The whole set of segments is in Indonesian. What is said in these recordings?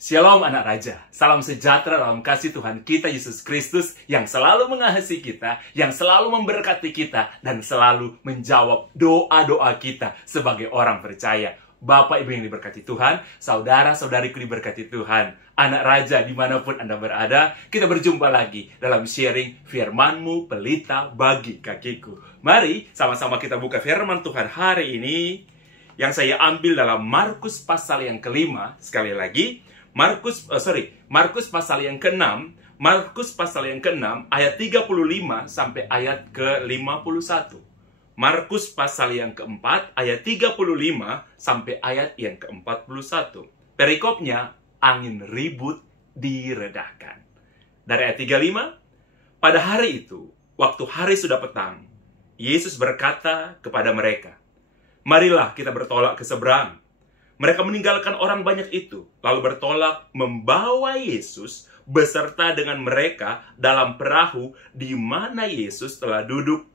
Shalom anak raja, salam sejahtera dalam kasih Tuhan kita Yesus Kristus yang selalu mengasihi kita, yang selalu memberkati kita, dan selalu menjawab doa-doa kita sebagai orang percaya. Bapak Ibu yang diberkati Tuhan, saudara-saudariku diberkati Tuhan, anak raja dimanapun Anda berada, kita berjumpa lagi dalam sharing firman-Mu pelita bagi kakiku. Mari sama-sama kita buka firman Tuhan hari ini yang saya ambil dalam Markus pasal yang kelima, sekali lagi, Markus pasal yang ke-6, Markus pasal yang ke-6 ayat 35 sampai ayat ke-51. Markus pasal yang keempat ayat 35 sampai ayat yang ke-41. Perikopnya, angin ribut diredahkan. Dari ayat 35, pada hari itu, waktu hari sudah petang, Yesus berkata kepada mereka, "Marilah kita bertolak ke seberang." Mereka meninggalkan orang banyak itu, lalu bertolak membawa Yesus beserta dengan mereka dalam perahu di mana Yesus telah duduk,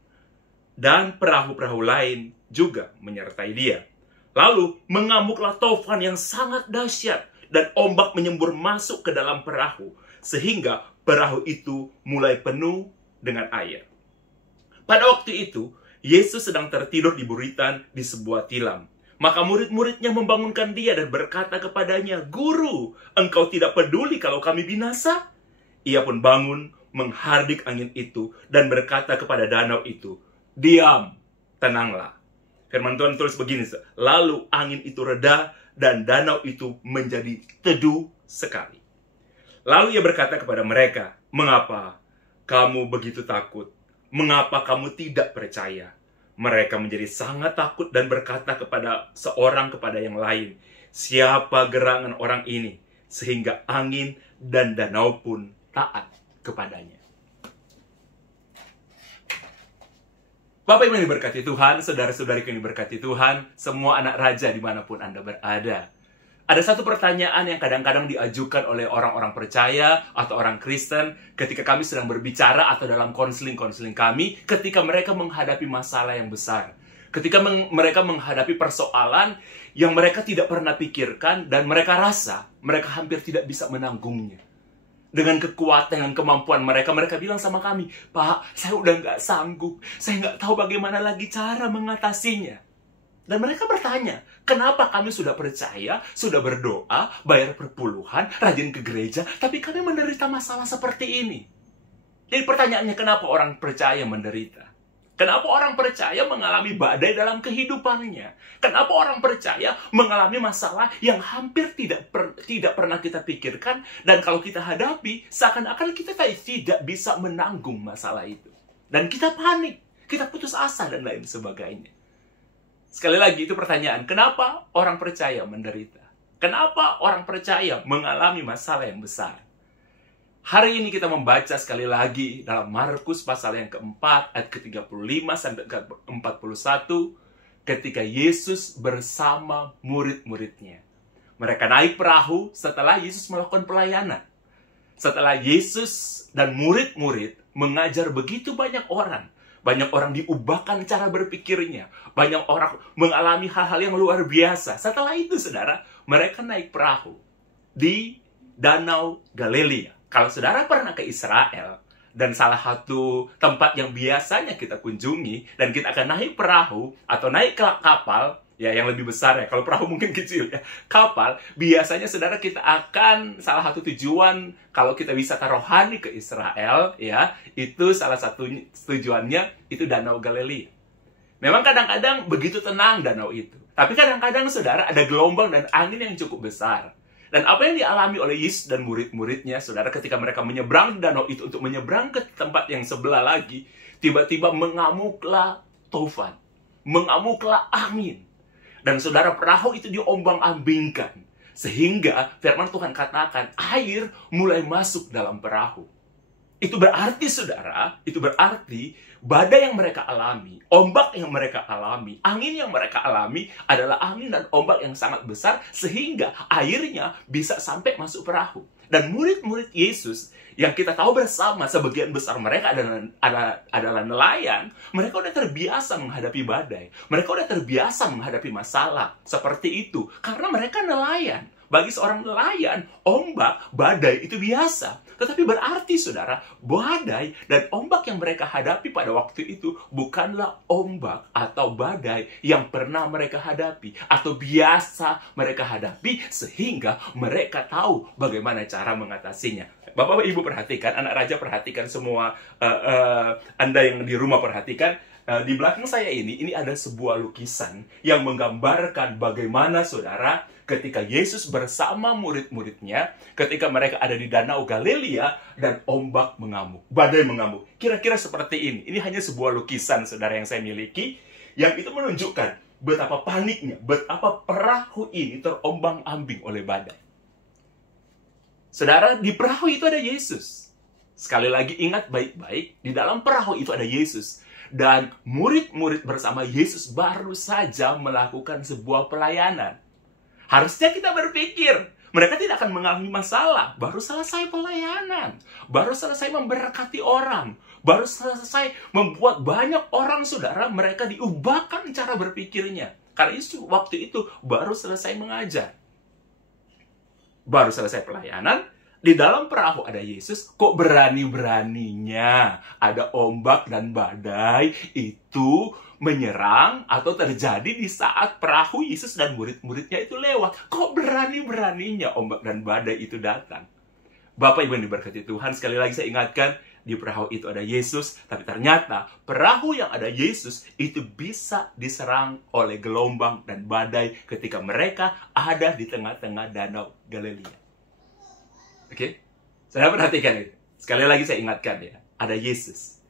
dan perahu-perahu lain juga menyertai dia. Lalu mengamuklah taufan yang sangat dahsyat, dan ombak menyembur masuk ke dalam perahu, sehingga perahu itu mulai penuh dengan air. Pada waktu itu, Yesus sedang tertidur di buritan di sebuah tilam. Maka murid-muridnya membangunkan dia dan berkata kepadanya, "Guru, engkau tidak peduli kalau kami binasa?" Ia pun bangun, menghardik angin itu, dan berkata kepada danau itu, "Diam, tenanglah." Firman Tuhan tulis begini, lalu angin itu reda, dan danau itu menjadi teduh sekali. Lalu ia berkata kepada mereka, "Mengapa kamu begitu takut? Mengapa kamu tidak percaya?" Mereka menjadi sangat takut dan berkata seorang kepada yang lain, "Siapa gerangan orang ini, sehingga angin dan danau pun taat kepadanya?" Bapak Ibu yang diberkati Tuhan, saudara-saudariku yang diberkati Tuhan, semua anak raja dimanapun Anda berada. Ada satu pertanyaan yang kadang-kadang diajukan oleh orang-orang percaya atau orang Kristen ketika kami sedang berbicara atau dalam konseling-konseling kami, ketika mereka menghadapi masalah yang besar. Ketika mereka menghadapi persoalan yang mereka tidak pernah pikirkan dan mereka rasa mereka hampir tidak bisa menanggungnya. Dengan kekuatan dan kemampuan mereka, mereka bilang sama kami, "Pak, saya udah nggak sanggup. Saya nggak tahu bagaimana lagi cara mengatasinya." Dan mereka bertanya, kenapa kami sudah percaya, sudah berdoa, bayar perpuluhan, rajin ke gereja, tapi kami menderita masalah seperti ini? Jadi pertanyaannya, kenapa orang percaya menderita? Kenapa orang percaya mengalami badai dalam kehidupannya? Kenapa orang percaya mengalami masalah yang hampir tidak pernah kita pikirkan, dan kalau kita hadapi, seakan-akan kita tidak bisa menanggung masalah itu. Dan kita panik, kita putus asa, dan lain sebagainya. Sekali lagi, itu pertanyaan, kenapa orang percaya menderita? Kenapa orang percaya mengalami masalah yang besar? Hari ini kita membaca sekali lagi dalam Markus pasal yang keempat, ayat ke-35 sampai ke-41, ketika Yesus bersama murid-muridnya. Mereka naik perahu setelah Yesus melakukan pelayanan. Setelah Yesus dan murid-murid mengajar begitu banyak orang. Banyak orang diubahkan cara berpikirnya. Banyak orang mengalami hal-hal yang luar biasa. Setelah itu, saudara, mereka naik perahu di Danau Galilea. Kalau saudara pernah ke Israel, dan salah satu tempat yang biasanya kita kunjungi, dan kita akan naik perahu atau naik kapal, ya yang lebih besar ya, kalau perahu mungkin kecil ya, kapal, biasanya saudara kita akan, salah satu tujuan kalau kita wisata rohani ke Israel, ya, itu salah satu tujuannya itu Danau Galilea. Memang kadang-kadang begitu tenang danau itu, tapi kadang-kadang saudara ada gelombang dan angin yang cukup besar. Dan apa yang dialami oleh Yesus dan murid-muridnya, saudara, ketika mereka menyeberang danau itu untuk menyeberang ke tempat yang sebelah lagi, tiba-tiba mengamuklah taufan, mengamuklah angin. Dan saudara, perahu itu diombang-ambingkan. Sehingga firman Tuhan katakan, air mulai masuk dalam perahu. Itu berarti, saudara, itu berarti badai yang mereka alami, ombak yang mereka alami, angin yang mereka alami adalah angin dan ombak yang sangat besar, sehingga airnya bisa sampai masuk perahu. Dan murid-murid Yesus yang kita tahu bersama, sebagian besar mereka adalah nelayan. Mereka udah terbiasa menghadapi badai. Mereka udah terbiasa menghadapi masalah seperti itu. Karena mereka nelayan. Bagi seorang nelayan, ombak, badai itu biasa. Tetapi berarti, saudara, badai dan ombak yang mereka hadapi pada waktu itu bukanlah ombak atau badai yang pernah mereka hadapi atau biasa mereka hadapi, sehingga mereka tahu bagaimana cara mengatasinya. Bapak Ibu perhatikan, anak raja perhatikan semua, Anda yang di rumah perhatikan. Di belakang saya ini ada sebuah lukisan yang menggambarkan bagaimana, saudara, ketika Yesus bersama murid-muridnya, ketika mereka ada di Danau Galilea dan ombak mengamuk, badai mengamuk. Kira-kira seperti ini. Ini hanya sebuah lukisan, saudara, yang saya miliki, yang itu menunjukkan betapa paniknya, betapa perahu ini terombang-ambing oleh badai. Saudara, di perahu itu ada Yesus. Sekali lagi ingat baik-baik, di dalam perahu itu ada Yesus. Dan murid-murid bersama Yesus baru saja melakukan sebuah pelayanan. Harusnya kita berpikir, mereka tidak akan mengalami masalah. Baru selesai pelayanan. Baru selesai memberkati orang. Baru selesai membuat banyak orang, saudara, mereka diubahkan cara berpikirnya. Karena waktu itu baru selesai mengajar. Baru selesai pelayanan. Di dalam perahu ada Yesus, kok berani-beraninya ada ombak dan badai itu menyerang atau terjadi di saat perahu Yesus dan murid-muridnya itu lewat. Kok berani-beraninya ombak dan badai itu datang? Bapak Ibu yang diberkati Tuhan, sekali lagi saya ingatkan, di perahu itu ada Yesus, tapi ternyata perahu yang ada Yesus itu bisa diserang oleh gelombang dan badai ketika mereka ada di tengah-tengah Danau Galilea. Oke, saya perhatikan itu. Sekali lagi saya ingatkan ya, ada Yesus.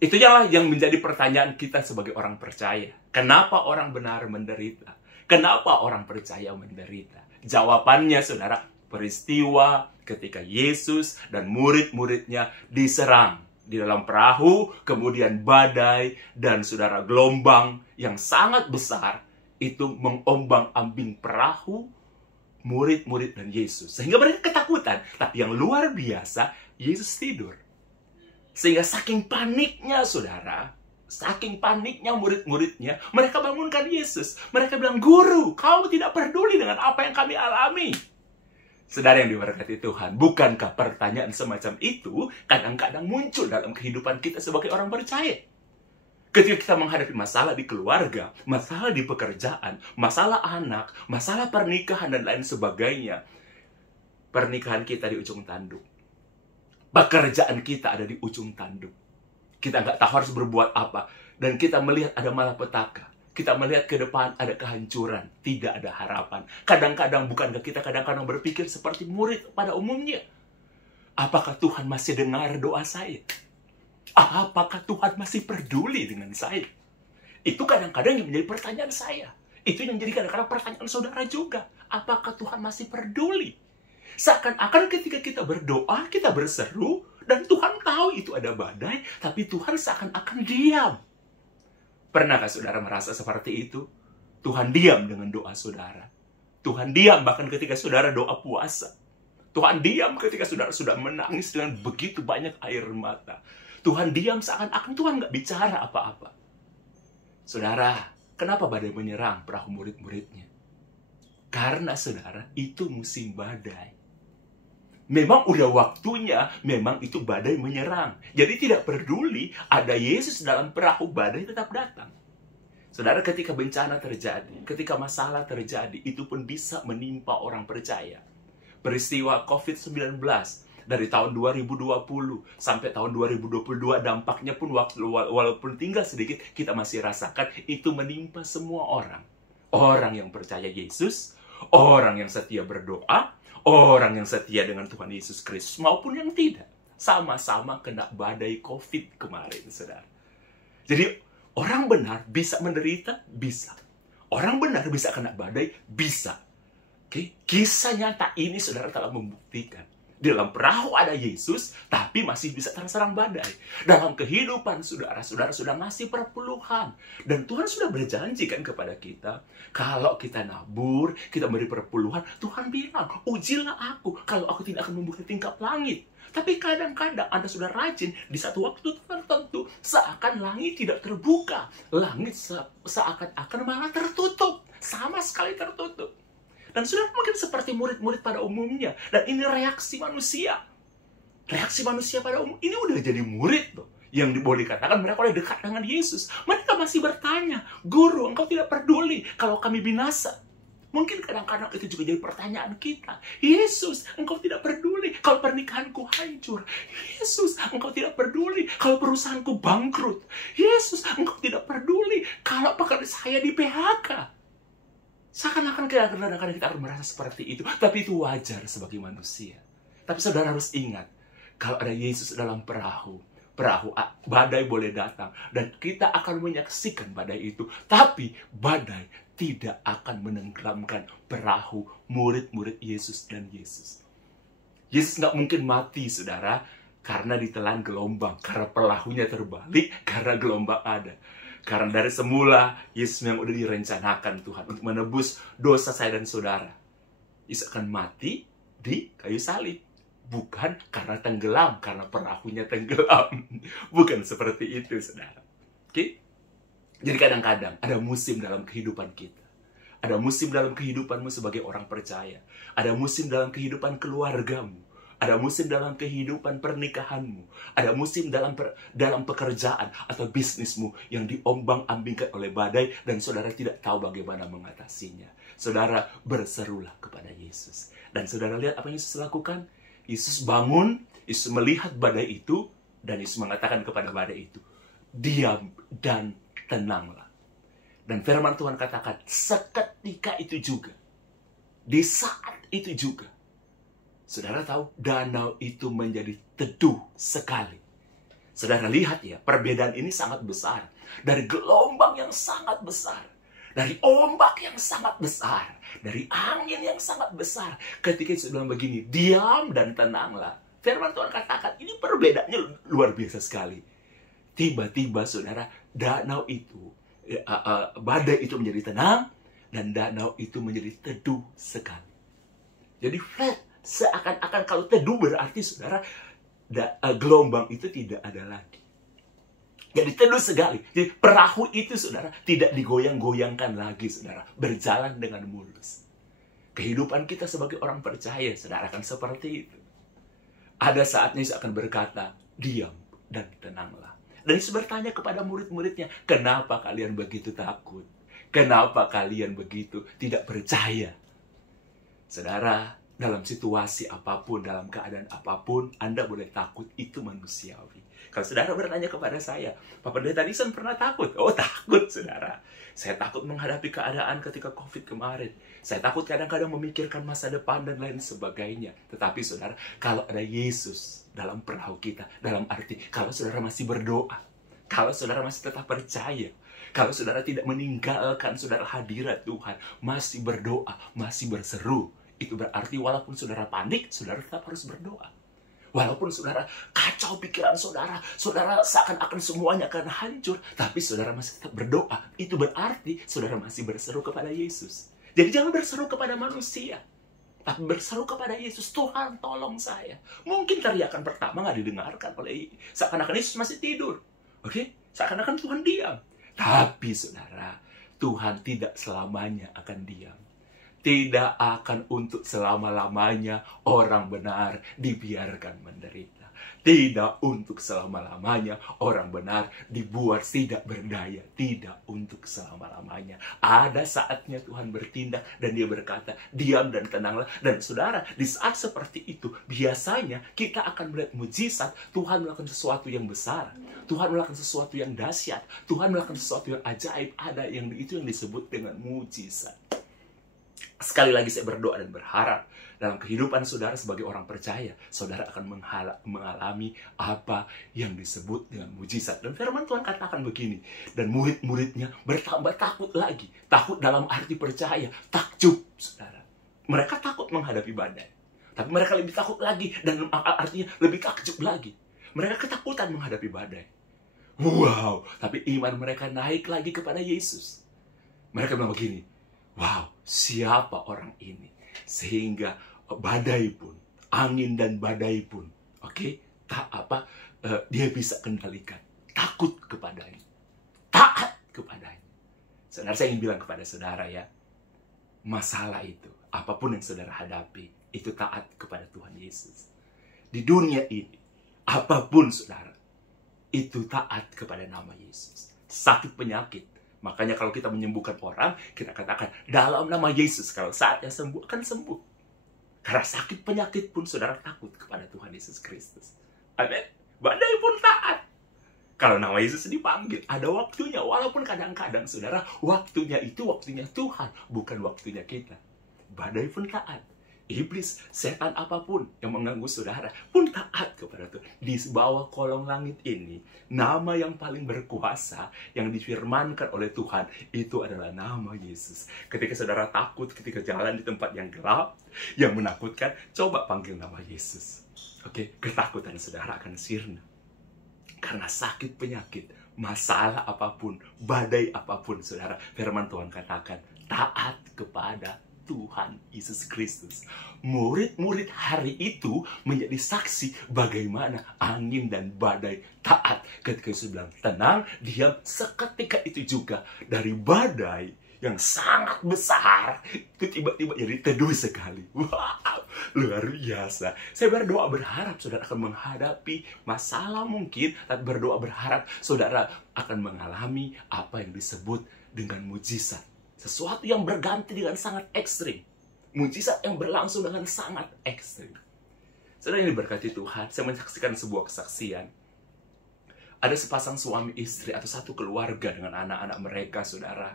Itu yang menjadi pertanyaan kita sebagai orang percaya. Kenapa orang benar menderita? Kenapa orang percaya menderita? Jawabannya, saudara, peristiwa ketika Yesus dan murid-muridnya diserang di dalam perahu, kemudian badai, dan saudara, gelombang yang sangat besar itu mengombang-ambing perahu, murid-murid dan Yesus. Sehingga mereka ketakutan. Tapi yang luar biasa, Yesus tidur. Sehingga saking paniknya, saudara, saking paniknya murid-muridnya, mereka bangunkan Yesus. Mereka bilang, "Guru, kamu tidak peduli dengan apa yang kami alami." Saudara yang diberkati Tuhan, bukankah pertanyaan semacam itu kadang-kadang muncul dalam kehidupan kita sebagai orang percaya? Ketika kita menghadapi masalah di keluarga, masalah di pekerjaan, masalah anak, masalah pernikahan, dan lain sebagainya. Pernikahan kita di ujung tanduk. Pekerjaan kita ada di ujung tanduk. Kita nggak tahu harus berbuat apa. Dan kita melihat ada malapetaka. Kita melihat ke depan ada kehancuran. Tidak ada harapan. Kadang-kadang, bukankah kita kadang-kadang berpikir seperti murid pada umumnya? Apakah Tuhan masih dengar doa saya? Apakah Tuhan masih peduli dengan saya? Itu kadang-kadang yang menjadi pertanyaan saya. Itu yang menjadi kadang-kadang pertanyaan saudara juga. Apakah Tuhan masih peduli? Seakan-akan ketika kita berdoa, kita berseru, dan Tuhan tahu itu ada badai, tapi Tuhan seakan-akan diam. Pernahkah saudara merasa seperti itu? Tuhan diam dengan doa saudara. Tuhan diam bahkan ketika saudara doa puasa. Tuhan diam ketika saudara sudah menangis dengan begitu banyak air mata. Tuhan diam seakan-akan Tuhan nggak bicara apa-apa. Saudara, kenapa badai menyerang perahu murid-muridnya? Karena, saudara, itu musim badai. Memang udah waktunya, memang itu badai menyerang. Jadi tidak peduli ada Yesus dalam perahu, badai tetap datang. Saudara, ketika bencana terjadi, ketika masalah terjadi, itu pun bisa menimpa orang percaya. Peristiwa COVID-19, dari tahun 2020 sampai tahun 2022, dampaknya pun walaupun tinggal sedikit, kita masih rasakan itu menimpa semua orang. Orang yang percaya Yesus, orang yang setia berdoa, orang yang setia dengan Tuhan Yesus Kristus, maupun yang tidak. Sama-sama kena badai COVID kemarin, saudara. Jadi, orang benar bisa menderita? Bisa. Orang benar bisa kena badai? Bisa. Oke? Kisah nyata ini, saudara, telah membuktikan. Di dalam perahu ada Yesus, tapi masih bisa terserang badai. Dalam kehidupan saudara-saudara sudah ngasih perpuluhan. Dan Tuhan sudah berjanji kan kepada kita, kalau kita nabur, kita beri perpuluhan, Tuhan bilang, ujilah aku, kalau aku tidak akan membuka tingkap langit. Tapi kadang-kadang Anda sudah rajin, di satu waktu tertentu, seakan langit tidak terbuka. Langit seakan-akan malah tertutup. Sama sekali tertutup. Dan saudara mungkin seperti murid-murid pada umumnya. Dan ini reaksi manusia. Reaksi manusia pada umum. Ini udah jadi murid loh. Yang boleh dikatakan mereka udah dekat dengan Yesus. Mereka masih bertanya, Guru, engkau tidak peduli kalau kami binasa. Mungkin kadang-kadang itu juga jadi pertanyaan kita. Yesus, engkau tidak peduli kalau pernikahanku hancur. Yesus, engkau tidak peduli kalau perusahaanku bangkrut. Yesus, engkau tidak peduli kalau pekerjaan saya di PHK. Seakan-akan kadang-kadang kita akan merasa seperti itu. Tapi itu wajar sebagai manusia. Tapi saudara harus ingat, kalau ada Yesus dalam perahu, badai boleh datang. Dan kita akan menyaksikan badai itu. Tapi badai tidak akan menenggelamkan perahu murid-murid Yesus dan Yesus. Yesus nggak mungkin mati, saudara, karena ditelan gelombang. Karena perahunya terbalik, karena gelombang ada. Karena dari semula, Yesus memang udah direncanakan Tuhan untuk menebus dosa saya dan saudara. Yesus akan mati di kayu salib. Bukan karena tenggelam, karena perahunya tenggelam. Bukan seperti itu, saudara. Oke? Jadi kadang-kadang ada musim dalam kehidupan kita. Ada musim dalam kehidupanmu sebagai orang percaya. Ada musim dalam kehidupan keluargamu. Ada musim dalam kehidupan pernikahanmu. Ada musim dalam pekerjaan atau bisnismu yang diombang-ambingkan oleh badai dan saudara tidak tahu bagaimana mengatasinya. Saudara berserulah kepada Yesus. Dan saudara lihat apa yang Yesus lakukan? Yesus bangun, Yesus melihat badai itu, dan Yesus mengatakan kepada badai itu, diam dan tenanglah. Dan firman Tuhan katakan, seketika itu juga, di saat itu juga, saudara tahu, danau itu menjadi teduh sekali. Saudara lihat ya, perbedaan ini sangat besar. Dari gelombang yang sangat besar, dari ombak yang sangat besar, dari angin yang sangat besar. Ketika Yesus bilang begini, diam dan tenanglah. Firman Tuhan katakan, ini perbedaannya luar biasa sekali. Tiba-tiba saudara, danau itu, badai itu menjadi tenang, dan danau itu menjadi teduh sekali. Jadi flat, seakan-akan kalau teduh berarti saudara, gelombang itu tidak ada lagi. Jadi teduh sekali. Jadi perahu itu saudara tidak digoyang-goyangkan lagi saudara. Berjalan dengan mulus. Kehidupan kita sebagai orang percaya saudara akan seperti itu. Ada saatnya Yesus akan berkata, diam dan tenanglah. Dan Yesus bertanya kepada murid-muridnya, kenapa kalian begitu takut? Kenapa kalian begitu tidak percaya? Saudara, dalam situasi apapun, dalam keadaan apapun, Anda boleh takut, itu manusiawi. Kalau saudara bertanya kepada saya, Pak Pendeta Nixon pernah takut? Oh, takut, saudara. Saya takut menghadapi keadaan ketika COVID kemarin. Saya takut kadang-kadang memikirkan masa depan dan lain sebagainya. Tetapi saudara, kalau ada Yesus dalam perahu kita, dalam arti, kalau saudara masih berdoa, kalau saudara masih tetap percaya, kalau saudara tidak meninggalkan saudara hadirat Tuhan, masih berdoa, masih berseru, itu berarti walaupun saudara panik, saudara tetap harus berdoa. Walaupun saudara kacau pikiran saudara, saudara seakan-akan semuanya akan hancur, tapi saudara masih tetap berdoa. Itu berarti saudara masih berseru kepada Yesus. Jadi jangan berseru kepada manusia, tapi berseru kepada Yesus. Tuhan, tolong saya. Mungkin teriakan pertama nggak didengarkan oleh, seakan-akan Yesus masih tidur. Oke? Seakan-akan Tuhan diam. Tapi saudara, Tuhan tidak selamanya akan diam. Tidak akan untuk selama-lamanya orang benar dibiarkan menderita. Tidak untuk selama-lamanya orang benar dibuat tidak berdaya. Tidak untuk selama-lamanya. Ada saatnya Tuhan bertindak dan dia berkata, diam dan tenanglah. Dan saudara, di saat seperti itu, biasanya kita akan melihat mujizat. Tuhan melakukan sesuatu yang besar. Tuhan melakukan sesuatu yang dahsyat. Tuhan melakukan sesuatu yang ajaib. Ada yang itu yang disebut dengan mujizat. Sekali lagi saya berdoa dan berharap dalam kehidupan saudara sebagai orang percaya, saudara akan mengalami apa yang disebut dengan mujizat. Dan firman Tuhan katakan begini, dan murid-muridnya bertambah takut lagi. Takut dalam arti percaya, takjub, saudara. Mereka takut menghadapi badai, tapi mereka lebih takut lagi, dan artinya lebih takjub lagi. Mereka ketakutan menghadapi badai. Wow, tapi iman mereka naik lagi kepada Yesus. Mereka bilang begini, wow, siapa orang ini? Sehingga badai pun, angin dan badai pun, dia bisa kendalikan. Takut kepadanya. Taat kepadanya. Saudara, saya ingin bilang kepada saudara ya, masalah itu apapun yang saudara hadapi, itu taat kepada Tuhan Yesus. Di dunia ini, apapun saudara, itu taat kepada nama Yesus. Sakit penyakit, makanya kalau kita menyembuhkan orang, kita katakan dalam nama Yesus, kalau saatnya sembuh, akan sembuh. Karena sakit penyakit pun saudara takut kepada Tuhan Yesus Kristus. Amin. Badai pun taat. Kalau nama Yesus dipanggil, ada waktunya. Walaupun kadang-kadang saudara, waktunya itu waktunya Tuhan, bukan waktunya kita. Badai pun taat. Iblis, setan apapun yang mengganggu saudara pun taat kepada Tuhan. Di bawah kolong langit ini, nama yang paling berkuasa yang difirmankan oleh Tuhan itu adalah nama Yesus. Ketika saudara takut, ketika jalan di tempat yang gelap, yang menakutkan, coba panggil nama Yesus. Oke, ketakutan saudara akan sirna. Karena sakit penyakit, masalah apapun, badai apapun, saudara, firman Tuhan katakan, taat kepada Tuhan Yesus Kristus. Murid-murid hari itu menjadi saksi bagaimana angin dan badai taat. Ketika Yesus bilang tenang, diam, seketika itu juga dari badai yang sangat besar itu tiba-tiba jadi teduh sekali. Wow, luar biasa. Saya berdoa berharap saudara akan menghadapi masalah mungkin, tapi berdoa berharap saudara akan mengalami apa yang disebut dengan mujizat. Sesuatu yang berganti dengan sangat ekstrim. Mujizat yang berlangsung dengan sangat ekstrim. Saudara yang diberkati Tuhan, saya menyaksikan sebuah kesaksian. Ada sepasang suami istri atau satu keluarga dengan anak-anak mereka, saudara.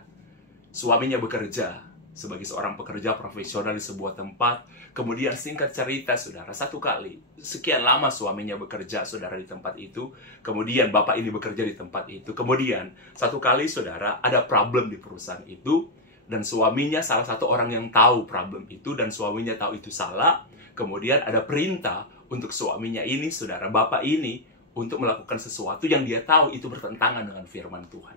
Suaminya bekerja sebagai seorang pekerja profesional di sebuah tempat. Kemudian singkat cerita, saudara, satu kali, sekian lama suaminya bekerja, saudara, di tempat itu. Kemudian bapak ini bekerja di tempat itu. Kemudian satu kali, saudara, ada problem di perusahaan itu. Dan suaminya salah satu orang yang tahu problem itu. Dan suaminya tahu itu salah. Kemudian ada perintah untuk suaminya ini, saudara, bapak ini, untuk melakukan sesuatu yang dia tahu itu bertentangan dengan firman Tuhan.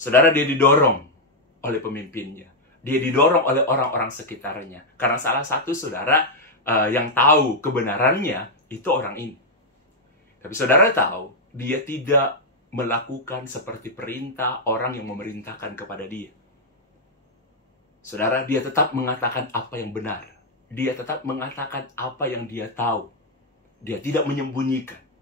Saudara, dia didorong oleh pemimpinnya. Dia didorong oleh orang-orang sekitarnya. Karena salah satu saudara yang tahu kebenarannya itu orang ini. Tapi saudara tahu, dia tidak melakukan seperti perintah orang yang memerintahkan kepada dia. Saudara, dia tetap mengatakan apa yang benar. Dia tetap mengatakan apa yang dia tahu. Dia tidak menyembunyikan.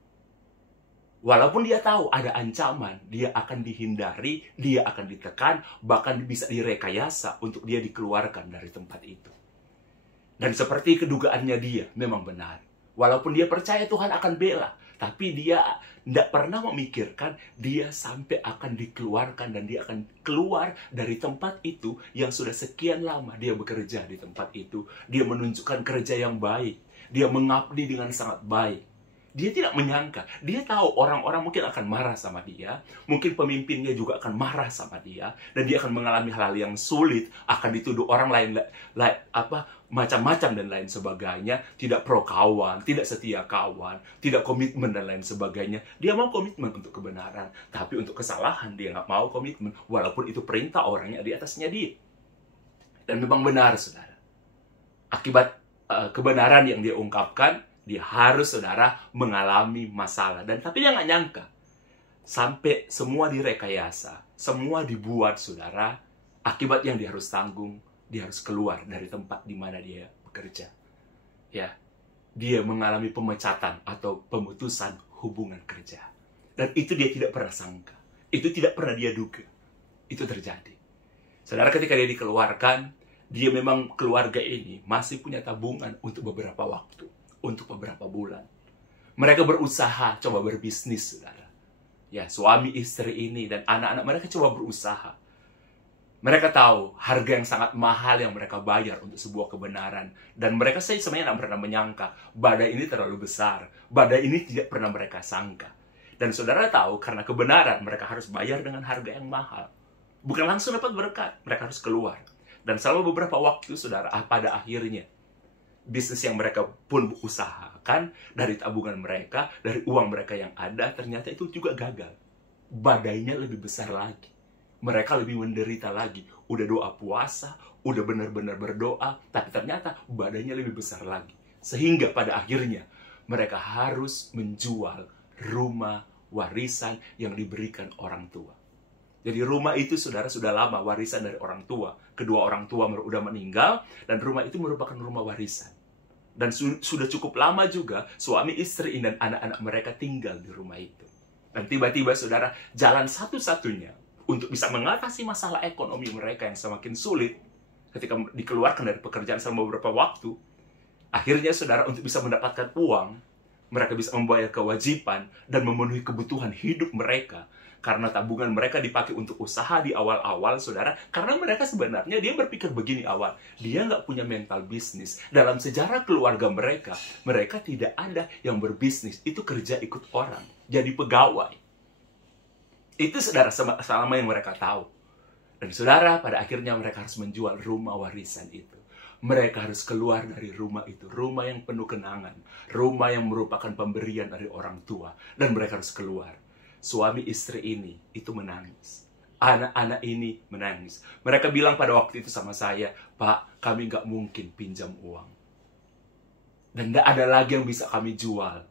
Walaupun dia tahu ada ancaman, dia akan dihindari, dia akan ditekan, bahkan bisa direkayasa untuk dia dikeluarkan dari tempat itu. Dan seperti kedugaannya dia, memang benar. Walaupun dia percaya Tuhan akan bela, tapi dia tidak pernah memikirkan dia sampai akan dikeluarkan dan dia akan keluar dari tempat itu yang sudah sekian lama dia bekerja di tempat itu. Dia menunjukkan kerja yang baik, dia mengabdi dengan sangat baik. Dia tidak menyangka, dia tahu orang-orang mungkin akan marah sama dia, mungkin pemimpinnya juga akan marah sama dia, dan dia akan mengalami hal yang sulit, akan dituduh orang lain macam-macam dan lain sebagainya, tidak pro kawan, tidak setia kawan, tidak komitmen dan lain sebagainya. Dia mau komitmen untuk kebenaran, tapi untuk kesalahan dia nggak mau komitmen, walaupun itu perintah orangnya di atasnya dia. Dan memang benar, saudara. Akibat kebenaran yang dia ungkapkan, dia harus, saudara, mengalami masalah. Dan tapi dia nggak nyangka. Sampai semua direkayasa. Semua dibuat, saudara. Akibat yang dia harus tanggung. Dia harus keluar dari tempat di mana dia bekerja. Ya, dia mengalami pemecatan atau pemutusan hubungan kerja. Dan itu dia tidak pernah sangka. Itu tidak pernah dia duga. Itu terjadi. Saudara, ketika dia dikeluarkan, dia memang keluarga ini masih punya tabungan untuk beberapa waktu. Untuk beberapa bulan. Mereka berusaha coba berbisnis, saudara. Ya, suami istri ini dan anak-anak mereka coba berusaha. Mereka tahu harga yang sangat mahal yang mereka bayar untuk sebuah kebenaran. Dan mereka sebenarnya tidak pernah menyangka badai ini terlalu besar. Badai ini tidak pernah mereka sangka. Dan saudara tahu, karena kebenaran mereka harus bayar dengan harga yang mahal. Bukan langsung dapat berkat, mereka harus keluar. Dan selama beberapa waktu, saudara, pada akhirnya bisnis yang mereka pun usahakan dari tabungan mereka, dari uang mereka yang ada, ternyata itu juga gagal. Badainya lebih besar lagi. Mereka lebih menderita lagi. Udah doa puasa, udah benar-benar berdoa, tapi ternyata badainya lebih besar lagi. Sehingga pada akhirnya mereka harus menjual rumah warisan yang diberikan orang tua. Jadi rumah itu saudara sudah lama warisan dari orang tua. Kedua orang tua udah meninggal dan rumah itu merupakan rumah warisan. Dan sudah cukup lama juga suami istri dan anak-anak mereka tinggal di rumah itu. Dan tiba-tiba saudara, jalan satu-satunya untuk bisa mengatasi masalah ekonomi mereka yang semakin sulit ketika dikeluarkan dari pekerjaan selama beberapa waktu, akhirnya saudara untuk bisa mendapatkan uang, mereka bisa membayar kewajiban dan memenuhi kebutuhan hidup mereka. Karena tabungan mereka dipakai untuk usaha di awal-awal, saudara. Karena mereka sebenarnya, dia berpikir begini awal. Dia nggak punya mental bisnis. Dalam sejarah keluarga mereka, mereka tidak ada yang berbisnis. Itu kerja ikut orang. Jadi pegawai. Itu saudara selama yang mereka tahu. Dan saudara, pada akhirnya mereka harus menjual rumah warisan itu. Mereka harus keluar dari rumah itu. Rumah yang penuh kenangan. Rumah yang merupakan pemberian dari orang tua. Dan mereka harus keluar. Suami istri ini itu menangis. Anak-anak ini menangis. Mereka bilang pada waktu itu sama saya, Pak, kami nggak mungkin pinjam uang. Dan nggak ada lagi yang bisa kami jual.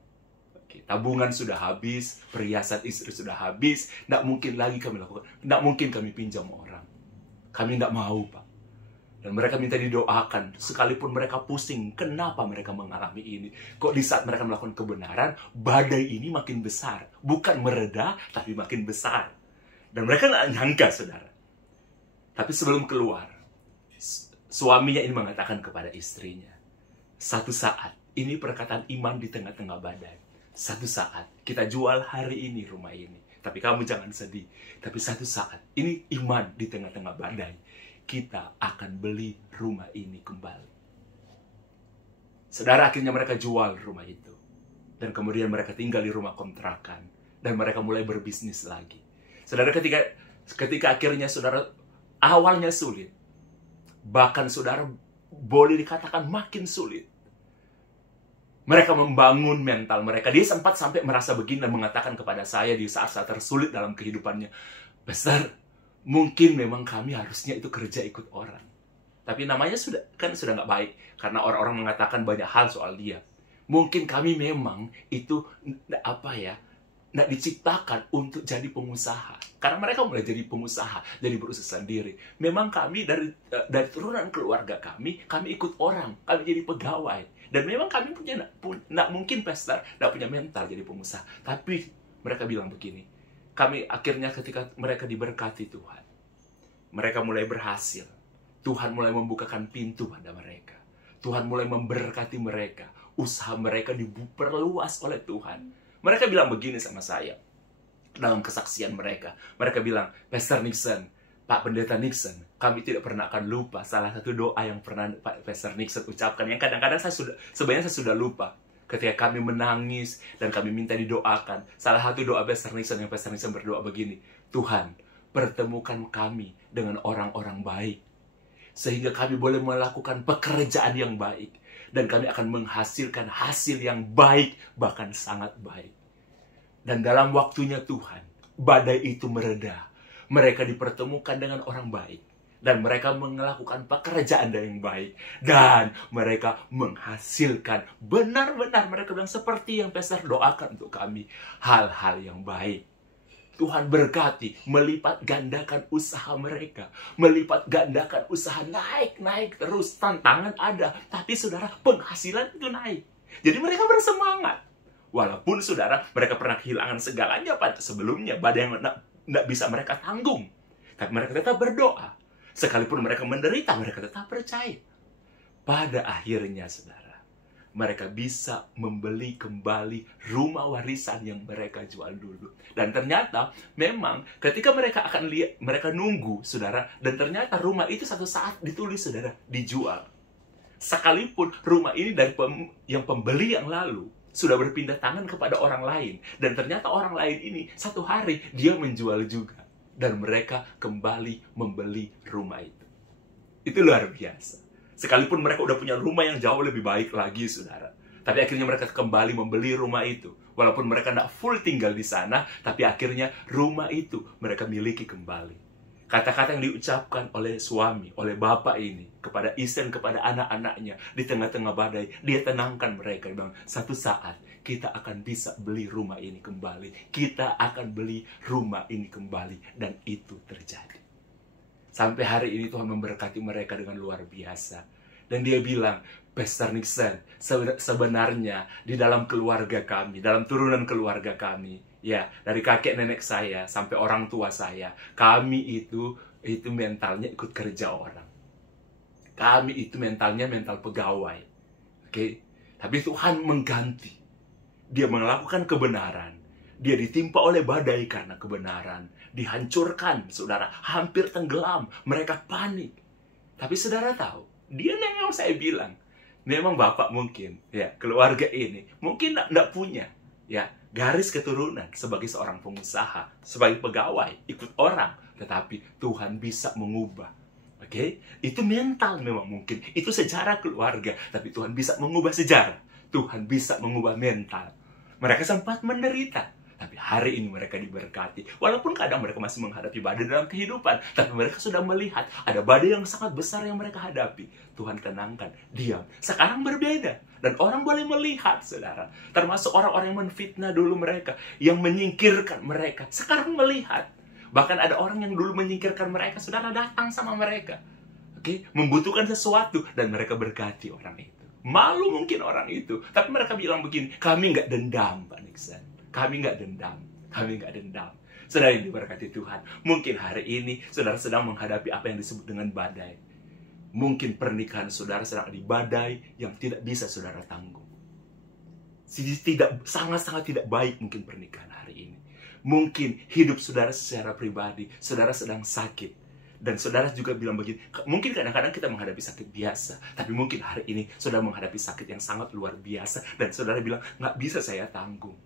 Oke, tabungan sudah habis, perhiasan istri sudah habis, nggak mungkin lagi kami lakukan. Nggak mungkin kami pinjam orang. Kami nggak mau, Pak. Dan mereka minta didoakan, sekalipun mereka pusing, kenapa mereka mengalami ini? Kok di saat mereka melakukan kebenaran, badai ini makin besar. Bukan mereda, tapi makin besar. Dan mereka nggak nyangka, saudara. Tapi sebelum keluar, suaminya ini mengatakan kepada istrinya, satu saat, ini perkataan iman di tengah-tengah badai. Satu saat, kita jual hari ini rumah ini. Tapi kamu jangan sedih. Tapi satu saat, ini iman di tengah-tengah badai. Kita akan beli rumah ini kembali. Saudara, akhirnya mereka jual rumah itu. Dan kemudian mereka tinggal di rumah kontrakan. Dan mereka mulai berbisnis lagi. Saudara, ketika akhirnya saudara awalnya sulit. Bahkan saudara boleh dikatakan makin sulit. Mereka membangun mental mereka. Dia sempat sampai merasa begini dan mengatakan kepada saya di saat-saat tersulit dalam kehidupannya, Pastor, mungkin memang kami harusnya itu kerja ikut orang. Tapi namanya sudah nggak baik. Karena orang-orang mengatakan banyak hal soal dia. Mungkin kami memang itu nggak diciptakan untuk jadi pengusaha. Karena mereka mulai jadi pengusaha, jadi berusaha sendiri. Memang kami dari turunan keluarga kami ikut orang. Kami jadi pegawai. Dan memang kami nggak mungkin Pastor, nggak punya mental jadi pengusaha. Tapi mereka bilang begini, kami akhirnya ketika mereka diberkati Tuhan, mereka mulai berhasil. Tuhan mulai membukakan pintu pada mereka. Tuhan mulai memberkati mereka. Usaha mereka diperluas oleh Tuhan. Mereka bilang begini sama saya dalam kesaksian mereka. Mereka bilang, Pastor Nixon, Pak Pendeta Nixon, kami tidak pernah akan lupa salah satu doa yang pernah Pak Pastor Nixon ucapkan. Yang kadang-kadang sebenarnya saya sudah lupa. Ketika kami menangis dan kami minta didoakan, salah satu doa Pastor Nixon yang Pastor Nixon berdoa begini, Tuhan, pertemukan kami dengan orang-orang baik, sehingga kami boleh melakukan pekerjaan yang baik, dan kami akan menghasilkan hasil yang baik, bahkan sangat baik. Dan dalam waktunya Tuhan, badai itu mereda. Mereka dipertemukan dengan orang baik. Dan mereka melakukan pekerjaan yang baik. Dan mereka menghasilkan benar-benar mereka bilang seperti yang Pastor doakan untuk kami. Hal-hal yang baik. Tuhan berkati, melipat gandakan usaha mereka. Melipat gandakan usaha naik terus. Tantangan ada. Tapi saudara, penghasilan itu naik. Jadi mereka bersemangat. Walaupun saudara, mereka pernah kehilangan segalanya pada sebelumnya. Badai yang tidak bisa mereka tanggung. Tapi mereka tetap berdoa. Sekalipun mereka menderita, mereka tetap percaya. Pada akhirnya, saudara, mereka bisa membeli kembali rumah warisan yang mereka jual dulu. Dan ternyata, memang ketika mereka akan lihat, mereka nunggu, saudara, dan ternyata rumah itu satu saat ditulis, saudara, dijual. Sekalipun rumah ini dari yang pembeli yang lalu sudah berpindah tangan kepada orang lain. Dan ternyata orang lain ini, satu hari, dia menjual juga. Dan mereka kembali membeli rumah itu. Itu luar biasa. Sekalipun mereka udah punya rumah yang jauh lebih baik lagi, saudara. Tapi akhirnya mereka kembali membeli rumah itu. Walaupun mereka tidak full tinggal di sana, tapi akhirnya rumah itu mereka miliki kembali. Kata-kata yang diucapkan oleh suami, oleh bapak ini, kepada istri, kepada anak-anaknya, di tengah-tengah badai, dia tenangkan mereka. Dia bilang, satu saat kita akan bisa beli rumah ini kembali. Kita akan beli rumah ini kembali. Dan itu terjadi. Sampai hari ini Tuhan memberkati mereka dengan luar biasa. Dan dia bilang, Pastor Nixon, sebenarnya di dalam keluarga kami, dalam turunan keluarga kami, ya, dari kakek nenek saya sampai orang tua saya, kami itu mentalnya ikut kerja orang. Kami itu mentalnya mental pegawai. Oke? Tapi Tuhan mengganti. Dia melakukan kebenaran. Dia ditimpa oleh badai karena kebenaran. Dihancurkan, saudara. Hampir tenggelam. Mereka panik. Tapi saudara tahu, dia memang, saya bilang, memang bapak mungkin, ya, keluarga ini mungkin tidak punya, ya, garis keturunan sebagai seorang pengusaha, sebagai pegawai, ikut orang. Tetapi Tuhan bisa mengubah. Oke? Itu mental memang mungkin. Itu sejarah keluarga. Tapi Tuhan bisa mengubah sejarah. Tuhan bisa mengubah mental. Mereka sempat menderita. Tapi hari ini mereka diberkati. Walaupun kadang mereka masih menghadapi badai dalam kehidupan. Tapi mereka sudah melihat ada badai yang sangat besar yang mereka hadapi. Tuhan tenangkan, diam. Sekarang berbeda. Dan orang boleh melihat, saudara. Termasuk orang-orang yang menfitnah dulu mereka. Yang menyingkirkan mereka. Sekarang melihat. Bahkan ada orang yang dulu menyingkirkan mereka. Saudara datang sama mereka. Oke? Membutuhkan sesuatu. Dan mereka berkati orang itu. Malu mungkin orang itu. Tapi mereka bilang begini, kami nggak dendam, Pak Nixon. Kami nggak dendam. Kami nggak dendam. Saudara yang diberkati Tuhan. Mungkin hari ini saudara sedang menghadapi apa yang disebut dengan badai. Mungkin pernikahan saudara sedang di badai yang tidak bisa saudara tanggung. Sangat-sangat tidak baik mungkin pernikahan hari ini. Mungkin hidup saudara secara pribadi, saudara sedang sakit. Dan saudara juga bilang begini, mungkin kadang-kadang kita menghadapi sakit biasa. Tapi mungkin hari ini saudara menghadapi sakit yang sangat luar biasa. Dan saudara bilang, nggak bisa saya tanggung.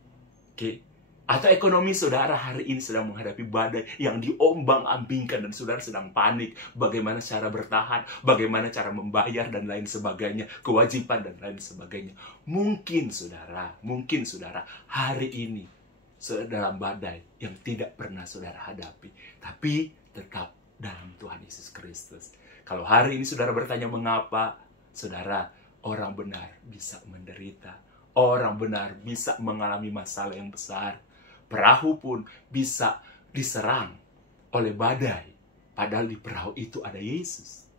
Oke? Atau ekonomi saudara hari ini sedang menghadapi badai yang diombang-ambingkan. Dan saudara sedang panik. Bagaimana cara bertahan, bagaimana cara membayar dan lain sebagainya. Kewajiban dan lain sebagainya. Mungkin saudara hari ini dalam badai yang tidak pernah saudara hadapi. Tapi tetap dalam Tuhan Yesus Kristus. Kalau hari ini saudara bertanya mengapa, saudara, orang benar bisa menderita. Orang benar bisa mengalami masalah yang besar. Perahu pun bisa diserang oleh badai. Padahal di perahu itu ada Yesus.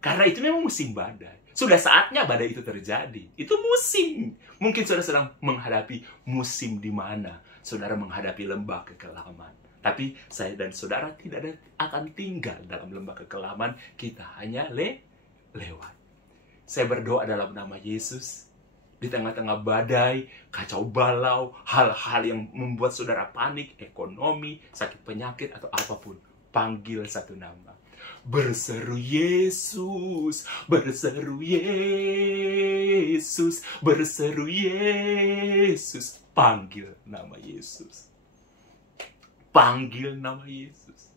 Karena itu memang musim badai. Sudah saatnya badai itu terjadi. Itu musim. Mungkin saudara sedang menghadapi musim di mana saudara menghadapi lembah kekelaman. Tapi saya dan saudara tidak akan tinggal dalam lembah kekelaman. Kita hanya lewat. Saya berdoa dalam nama Yesus. Di tengah-tengah badai, kacau balau, hal-hal yang membuat saudara panik, ekonomi, sakit penyakit, atau apapun. Panggil satu nama. Berseru Yesus, berseru Yesus, berseru Yesus. Panggil nama Yesus. Panggil nama Yesus.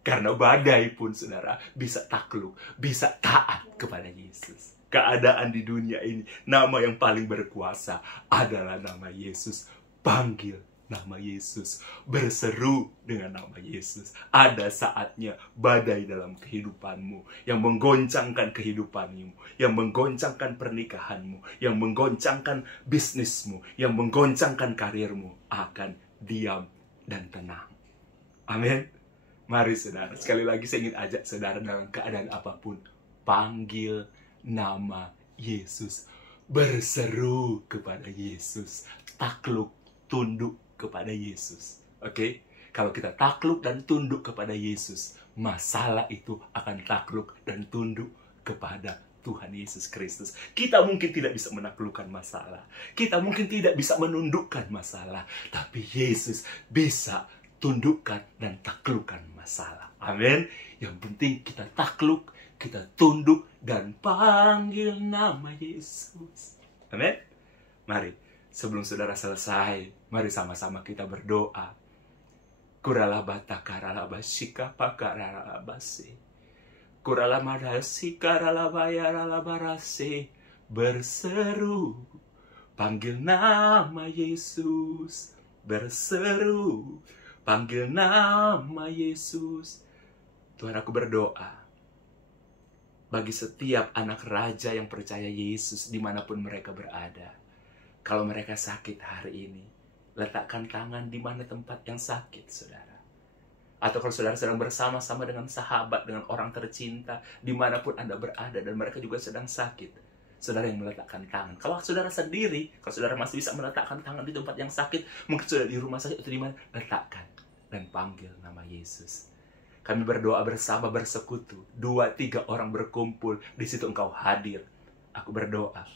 Karena badai pun saudara bisa takluk, bisa taat kepada Yesus. Keadaan di dunia ini, nama yang paling berkuasa adalah nama Yesus. Panggil nama Yesus. Berseru dengan nama Yesus. Ada saatnya badai dalam kehidupanmu yang menggoncangkan kehidupanmu, yang menggoncangkan pernikahanmu, yang menggoncangkan bisnismu, yang menggoncangkan karirmu akan diam dan tenang. Amin. Mari saudara, sekali lagi saya ingin ajak saudara dalam keadaan apapun, panggil nama Yesus. Berseru kepada Yesus. Takluk, tunduk kepada Yesus. Oke? Kalau kita takluk dan tunduk kepada Yesus, masalah itu akan takluk dan tunduk kepada Tuhan Yesus Kristus. Kita mungkin tidak bisa menaklukkan masalah. Kita mungkin tidak bisa menundukkan masalah. Tapi Yesus bisa tundukkan dan taklukkan masalah. Amin. Yang penting kita takluk, kita tunduk, dan panggil nama Yesus. Amin. Mari, sebelum saudara selesai, mari sama-sama kita berdoa. Kuralabata karalabashika pakaralabase. Kuralamadasi karalabayaralabarase. Berseru, panggil nama Yesus. Berseru, panggil nama Yesus. Tuhan, aku berdoa bagi setiap anak raja yang percaya Yesus dimanapun mereka berada. Kalau mereka sakit hari ini, letakkan tangan di mana tempat yang sakit, saudara. Atau kalau saudara sedang bersama-sama dengan sahabat, dengan orang tercinta, dimanapun Anda berada, dan mereka juga sedang sakit, saudara yang meletakkan tangan. Kalau saudara sendiri, kalau saudara masih bisa meletakkan tangan di tempat yang sakit, mungkin saudara di rumah sakit atau di mana, letakkan dan panggil nama Yesus. Kami berdoa bersama, bersekutu. 2-3 orang berkumpul, di situ Engkau hadir. Aku berdoa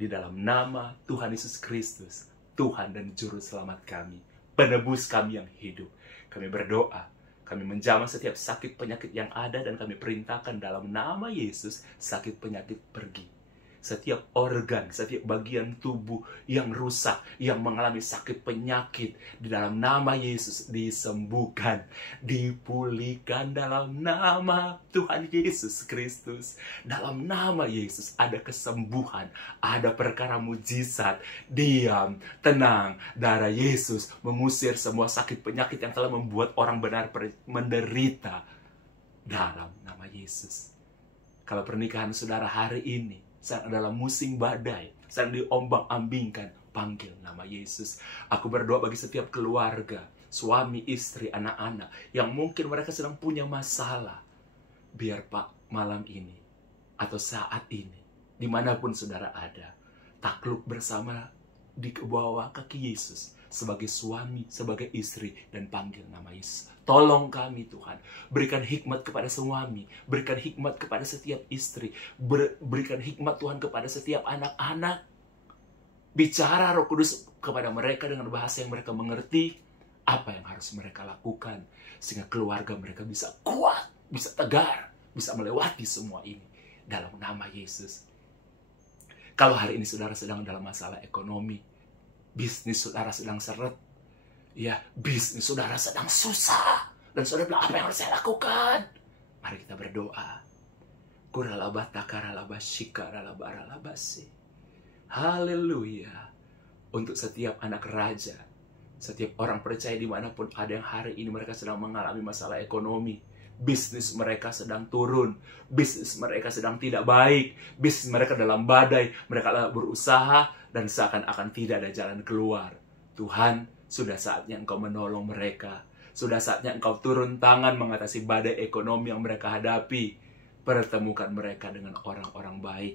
di dalam nama Tuhan Yesus Kristus, Tuhan dan Juru Selamat kami, penebus kami yang hidup. Kami berdoa, kami menjamah setiap sakit penyakit yang ada, dan kami perintahkan dalam nama Yesus, sakit penyakit pergi. Setiap organ, setiap bagian tubuh yang rusak, yang mengalami sakit penyakit, di dalam nama Yesus disembuhkan, dipulihkan dalam nama Tuhan Yesus Kristus. Dalam nama Yesus ada kesembuhan, ada perkara mujizat. Diam, tenang, darah Yesus mengusir semua sakit penyakit yang telah membuat orang benar menderita. Dalam nama Yesus. Kalau pernikahan saudara hari ini sedang adalah musim badai, sedang diombang-ambingkan, panggil nama Yesus. Aku berdoa bagi setiap keluarga, suami, istri, anak-anak, yang mungkin mereka sedang punya masalah. Biar Pak, malam ini, atau saat ini, dimanapun saudara ada, takluk bersama di bawah kaki Yesus, sebagai suami, sebagai istri, dan panggil nama Yesus. Tolong kami Tuhan, berikan hikmat kepada suami, berikan hikmat kepada setiap istri, berikan hikmat Tuhan kepada setiap anak-anak. Bicara Roh Kudus kepada mereka dengan bahasa yang mereka mengerti, apa yang harus mereka lakukan, sehingga keluarga mereka bisa kuat, bisa tegar, bisa melewati semua ini, dalam nama Yesus. Kalau hari ini saudara sedang dalam masalah ekonomi, bisnis saudara sedang seret, ya, bisnis saudara sedang susah, dan saudara bilang, apa yang harus saya lakukan? Mari kita berdoa. Haleluya. Untuk setiap anak raja, setiap orang percaya dimanapun ada yang hari ini mereka sedang mengalami masalah ekonomi, bisnis mereka sedang turun, bisnis mereka sedang tidak baik, bisnis mereka dalam badai, mereka berusaha dan seakan-akan tidak ada jalan keluar. Tuhan, sudah saatnya Engkau menolong mereka. Sudah saatnya Engkau turun tangan mengatasi badai ekonomi yang mereka hadapi. Pertemukan mereka dengan orang-orang baik,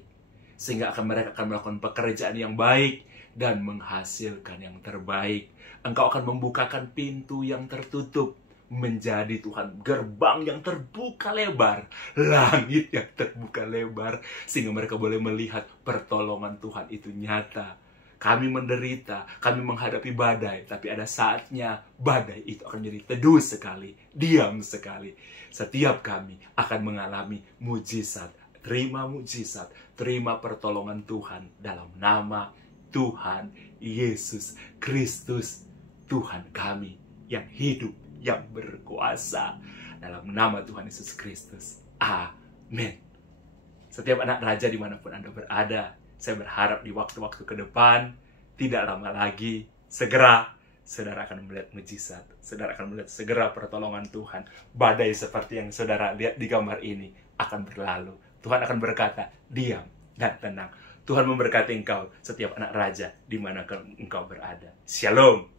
sehingga mereka akan melakukan pekerjaan yang baik dan menghasilkan yang terbaik. Engkau akan membukakan pintu yang tertutup menjadi Tuhan gerbang yang terbuka lebar, langit yang terbuka lebar, sehingga mereka boleh melihat pertolongan Tuhan itu nyata. Kami menderita, kami menghadapi badai, tapi ada saatnya badai itu akan menjadi teduh sekali, diam sekali. Setiap kami akan mengalami mujizat. Terima mujizat, terima pertolongan Tuhan dalam nama Tuhan Yesus Kristus, Tuhan kami yang hidup, yang berkuasa. Dalam nama Tuhan Yesus Kristus. Amin. Setiap anak raja dimanapun Anda berada, saya berharap di waktu-waktu ke depan, tidak lama lagi, segera, saudara akan melihat mujizat. Saudara akan melihat segera pertolongan Tuhan. Badai seperti yang saudara lihat di gambar ini akan berlalu. Tuhan akan berkata, diam dan tenang. Tuhan memberkati engkau, setiap anak raja, dimanapun engkau berada. Shalom.